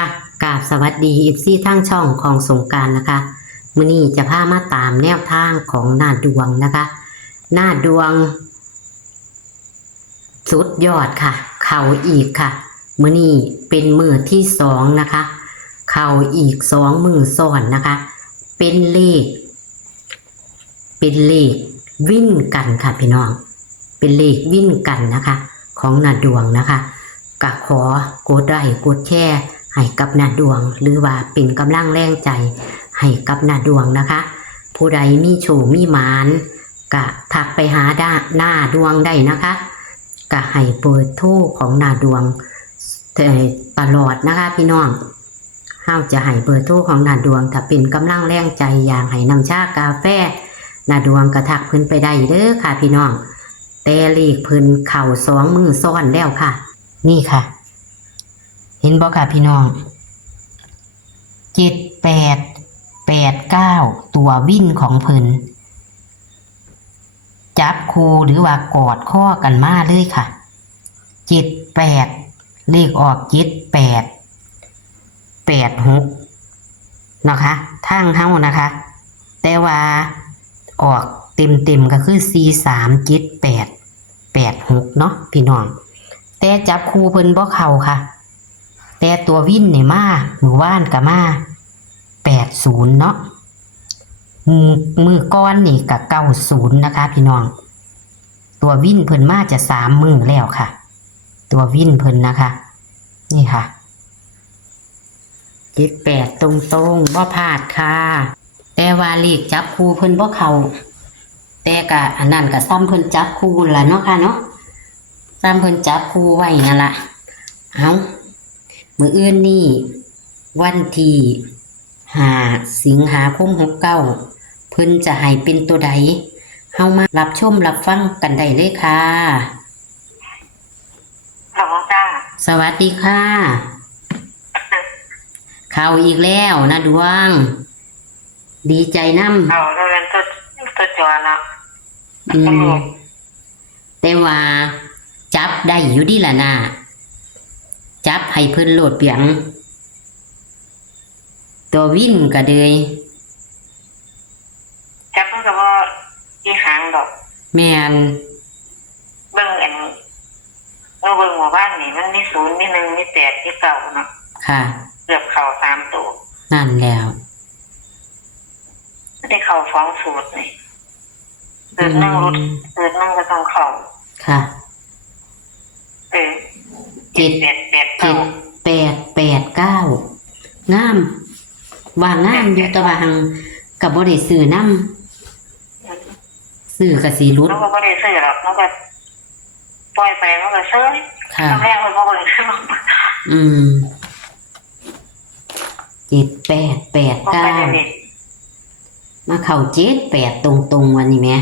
ค่ะกราบสวัสดีFCทั้งช่องของสงกรานต์นะคะมื้อนี้จะพามาตามแนวทางของหน้าดวงนะคะหน้าดวงสุดยอดค่ะเข้าอีกค่ะมื้อนี้เป็นมื้อที่สองนะคะเข้าอีก2 มื้อซ้อนนะคะเป็นเลขวิ่งกันค่ะพี่น้องเป็นเลขวิ่งกันนะคะของหน้าดวงนะคะก็ขอกดไลค์กดแชร์ให้กับหน้าดวงหรือว่าเป็นกำลังแรงใจให้กับหน้าดวงนะคะผู้ใดมีโชคมีหมานก็ทักไปหาหน้าดวงได้นะคะก็ให้เบอร์โทรของหน้าดวงตลอดนะคะพี่น้องเฮาจะให้เบอร์โทรของหน้าดวงถ้าเป็นกำลังแรงใจอย่างให้น้ำชากาแฟหน้าดวงก็ทักเพิ่นไปได้เด้อค่ะพี่น้องแต่เลขเพิ่นเข้า2 มื้อซ้อนแล้วค่ะนี่ค่ะเห็นบ่ค่ะพี่น้อง7889ตัววิ่นของเพิ่นจับคู่หรือว่ากอดข้อกันมาเลยค่ะ78เลขออก7886นะคะทางเฮานะคะแต่ว่าออกเต็มก็คือ437886เนาะพี่น้องแต่จับคู่เพิ่นบ่เข้าค่ะแต่ตัววิ่นนี่มาหมู่บ้านก็มา80เนาะมือก้อนนี่ก็90นะคะพี่น้องตัววิ่นเพิ่นมาจะ3 มื้อแล้วค่ะตัววิ่นเพิ่นนะคะนี่ค่ะ78ตรงๆบ่พลาดค่ะแต่ว่าเลขจับคู่เพิ่นบ่เข้าแต่ก็อันนั้นก็ซ้ำเพิ่นจับคู่ล่ะเนาะค่ะเนาะซ้ำเพิ่นจับคู่ไว้นั่นล่ะเอามื้ออื่นนี่วันที่5 สิงหาคม69เพิ่นจะให้เป็นตัวใดเฮามารับชมรับฟังกันได้เลยค่ะฮัลโหลจ้าสวัสดีค่ะเข้าอีกแล้วนะดวงดีใจนำเอาแล้วกันตัวจอเนาะแต่ว่าจับได้อยู่ดีล่ะนะจับให้เพิ่นโหลดเปียงตัววิ่นก็เลยจับมันก็ว่าอีหางดอกแม่นเบิ่งเราเบิ่งหมู่บ้านนี่มันมี0มี1มี8มี9เนาะค่ะเกือบเข้า3ตัวนั่นแล้วได้เข้า2สูตรนี่สูตร1รุดสูตร1ก็ต้องเข้าค่ะ7889งามว่างามอยู่แต่ว่าหังก็บ่ได้ซื้อนำซื้อก็สิรุดมันก็บ่ได้ซื้อหรอกมันก็ปล่อยไปมันก็ซื้อค่ะแรกมันบ่เบิ่ง7889มาเข้า78ตรงๆวันนี้แม่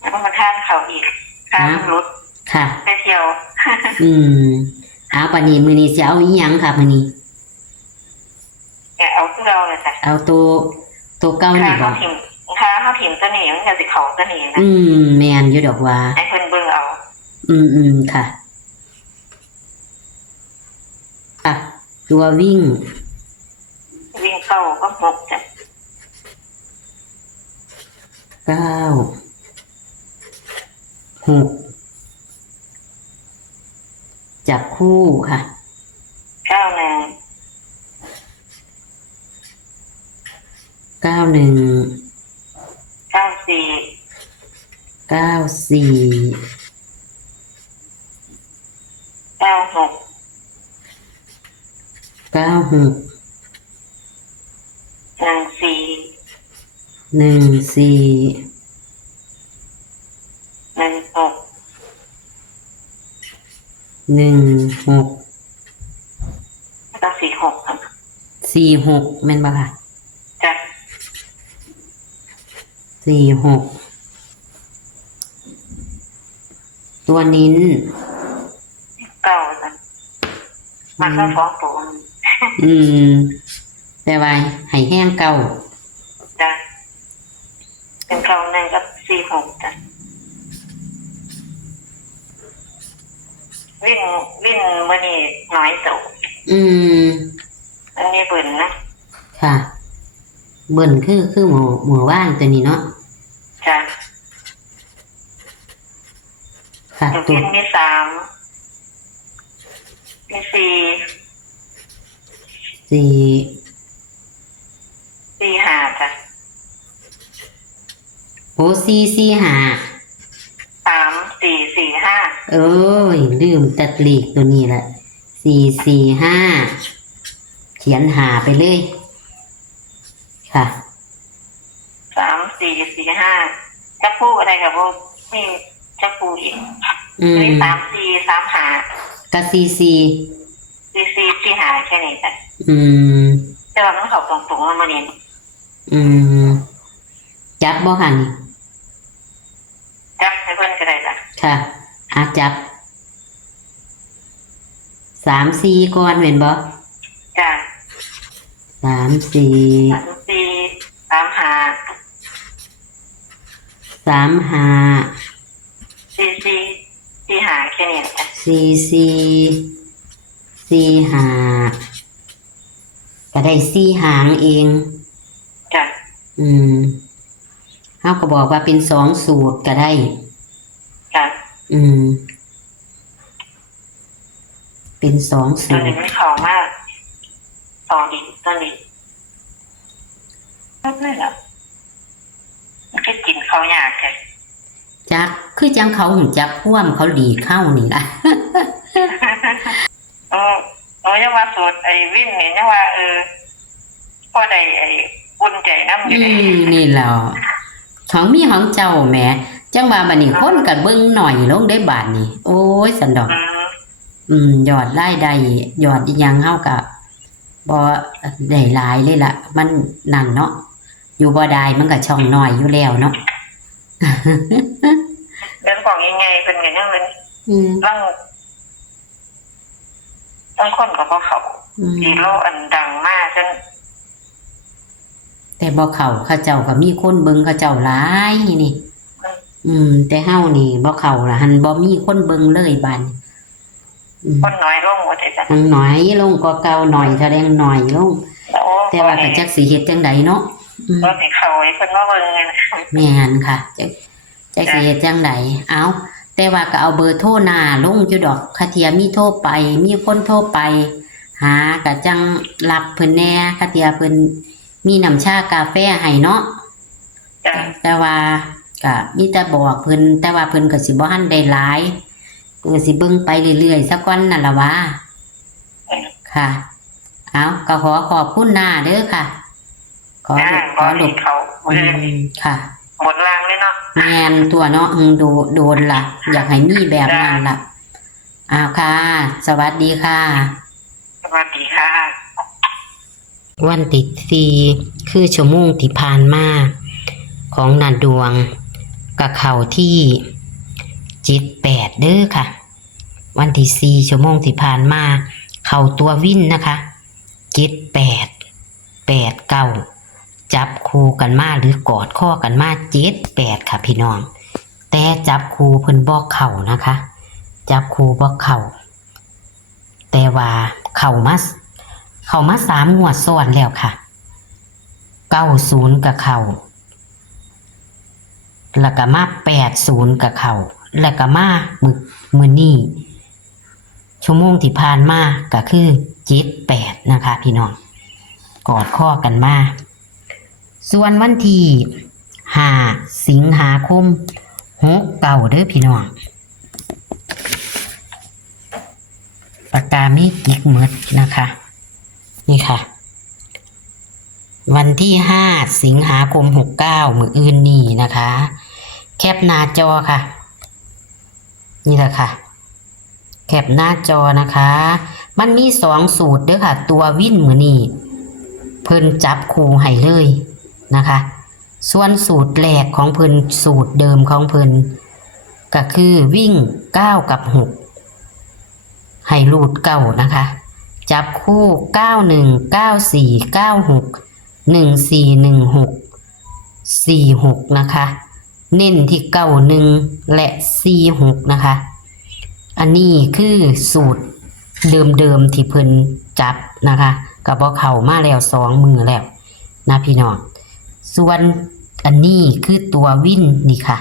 แล้วมันทานเข้าอีกทานรุดค่ะไปเที่ยวเอาปานนี้มื้อนี้สิเอาอีหยังค่ะมื้อนี้เอาคือเราเลยจ้ะเอาตัวเก่านี่บ่ถ้าเฮาถิ่มตัวนี้มันก็สิเข้าตัวนี้นะแม่นอยู่ดอกว่าให้เพิ่นเบิ่งเอาค่ะค่ะตัววิ่งเข้าก็6จ้ะ6จับคู่ค่ะ91 94 96 14 16แล้วก็46ครับ46แม่นบ่ค่ะจ้ะ46ตัวนิ้น9จ้ะมันก็2ตัวแต่ว่าให้แห้งเก่าจ้ะเป็น91กับ46จ้ะวิ่งมื้อนี้น้อยโต อืม อันนี้เบิ่นนะ ค่ะเบิ่นคือหมู่ว่านตัวนี้เนาะ จ้ะ ค่ะ อยู่ ตั กิ วน มี3มี4 สี่ 4 5จ้ะ โอ้สี่ห้า 3 4 4 5เอ้ยลืมตัดหลีกตัวนี้แหละสี่ห้าเขียนหาไปเลย ค่ะ 3 4 4 5จักผู้อะไรกับพวกนี่จักผู้อีก อืม มี3 4 3 5 กะสี่ 4 4 4 5แค่นี้จ้ะ อืม แต่ว่ามันเข้าตรงๆแล้วมื้อนี้ อืม จับบ่หัน จับให้เพิ่นก็ได้จ้ะ ค่ะอาจับ3 4ก่อนเห็นบ่ จ้ะ 3 4 3 4 3 5 3 5 4 4 4 5แค่นี้จ้ะ 4 5ก็ได้4 หางเอง จ้ะ อืมเฮาก็บอกว่าเป็น2 สูตรก็ได้ จ้ะ อืม เป็น2 ตัว สู นี้ ตร มันเข้ามาก2ดีตัวนี้ไม่หรอกมันก็กินข้าวยากแท้ จักคือจังเขาหูจักพ่วมเขาหลีเข้านี่ล่ะ ยังว่าสูตรไอ้วินนี่ยังว่าพอได้ไอ้อุ่นใจน้ำอยู่ อื เลย มนี่แหละของมีของเจ้าแหมจังว่าบัดนี้คนก็เบิ่งหน่อยลงได้บาดนี้ โอ้ยสันดอก ยอดรายได้ยอดอีหยังเฮาก็บ่ได้หลายเลยล่ะ มันนั่นเนาะอยู่บ่ได้มันก็ช่องน้อยอยู่แล้วเนาะ เรื่องของยังไงเป็นไงเนี่ยมัน อืม ต้องคนกับพวกเขา อืม ดีโลอันดังมากจน แต่บ่เขาเจ้าก็มีคนเบิ่งเขาเจ้าหลายนี่ แต่เฮานี่บ่เข้าล่ะหันบ่มีคนเบิ่งเลยบาดนี้ คนน้อยลงหมดเลยจ้ะ ทั้งน้อยลงกว่าเก่าหน่อยแสดงหน่อยลง แต่ว่าก็จักสิเฮ็ดจังไดเนาะ ก็สิเขาไอ้คนว่าเบิ่งไงนะ แม่นค่ะจักสิเฮ็ดจังไดเอาแต่ว่าก็เอาเบอร์โทรหน้าลงอยู่ดอกคาเทียมีโทรไป มีคนโทรไป หาก็จังรับเพิ่นแหน่คาเทียเพิ่นมีน้ำชากาแฟให้เนาะ จ้ะ แต่ว่าก็มีแต่บอกเพิ่นแต่ว่าเพิ่นก็สิบ่ทันได้หลายเพิ่นก็สิเบิ่งไปเรื่อยๆสักวันนั่นล่ะวะค่ะเอาก็ขอบคุณหน้าเด้อค่ะ ขอ ก็ หล ดี บ เขา ค่ะ หมดแรงเลยเนาะ แมนตัวเนาะโดนล่ะ อยากให้มีแบบนั้นล่ะอ้าวค่ะ สวัสดีค่ะ สวัสดีค่ะ วันที่สี่คือชั่วโมงที่ผ่านมาของนาดวงกับเข่าที่78เด้อค่ะ วันที่สี่ชั่วโมงที่ผ่านมาเข่าตัววินนะคะ78 89จับคู่กันมาหรือกอดข้อกันมา78ค่ะพี่น้อง แต่จับคู่เพิ่นบอกเข่านะคะ จับคู่บอกเข่าแต่ว่าเข่ามา3 งวดซ้อนแล้วค่ะ90กับเข่าแล้วก็มา80กับเข่าแล้วก็มามื้อนี้ชั่วโมงที่ผ่านมาก็คือ78นะคะพี่น้องกอดข้อกันมาส่วนวันที่5 สิงหาคม69เด้อพี่น้องปากกามีกิ๊กหมดนะคะ นี่ค่ะ วันที่5 สิงหาคม69มื้ออื่นนี้นะคะ แคปหน้าจอค่ะ นี่แหละค่ะ แคปหน้าจอนะคะ มันมี2 สูตรเด้อค่ะ ตัววินมื้อนี้เพิ่นจับคู่ให้เลยนะคะ ส่วนสูตรแรกของเพิ่นสูตรเดิมของเพิ่นก็คือวิ่ง9กับ6ให้รูด9นะคะ จับคู่91 94 96 14 16 46นะคะเน้นที่91และ46นะคะอันนี้คือสูตร เดิมที่เพิ่นจับนะคะก็บ่เข้ามาแล้ว2 มื้อแล้วนะพี่น้องส่วนอันนี้คือตัววินนี่ค่ะ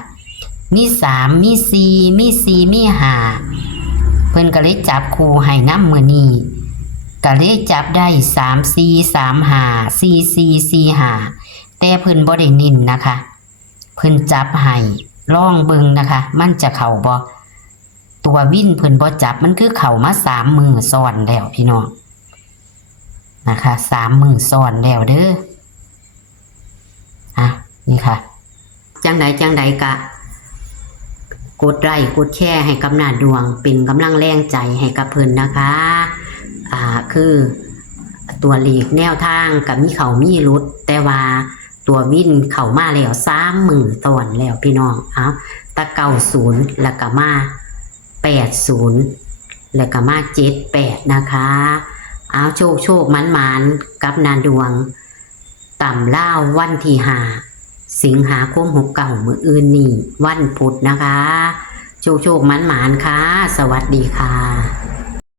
มี3มี4มี4มี5เพิ่นก็เลยจับคู่ให้นำมื้อนี้ก็เลยจับได้3 4 3 5 4 4 4 5แต่เพิ่นบ่ได้นิ่นนะคะเพิ่นจับให้ลองเบิ่งนะคะมันจะเข้าบ่ตัววินเพิ่นบ่จับมันคือเข้ามา3 มื้อซ้อนแล้วพี่น้องนะคะ3 มื้อซ้อนแล้วเด้อนี่ค่ะจังใดกะกดไลค์กดแชร์ให้กับหน้าดวงเป็นกำลังแรงใจให้กับเพิ่นนะคะคือตัวเลขแนวทางกับมีเขามีรุดแต่ว่าตัววินเข้ามาแล้ว3 มื้อซ้อนแล้วพี่น้องตะ90แล้วก็มา80แล้วก็มา78นะคะโชคมันกับนาดวงต่ำล่าววันที่5 สิงหาคม69มื้ออื่นนี้วันพุธนะคะโชคมันค่ะสวัสดีค่ะ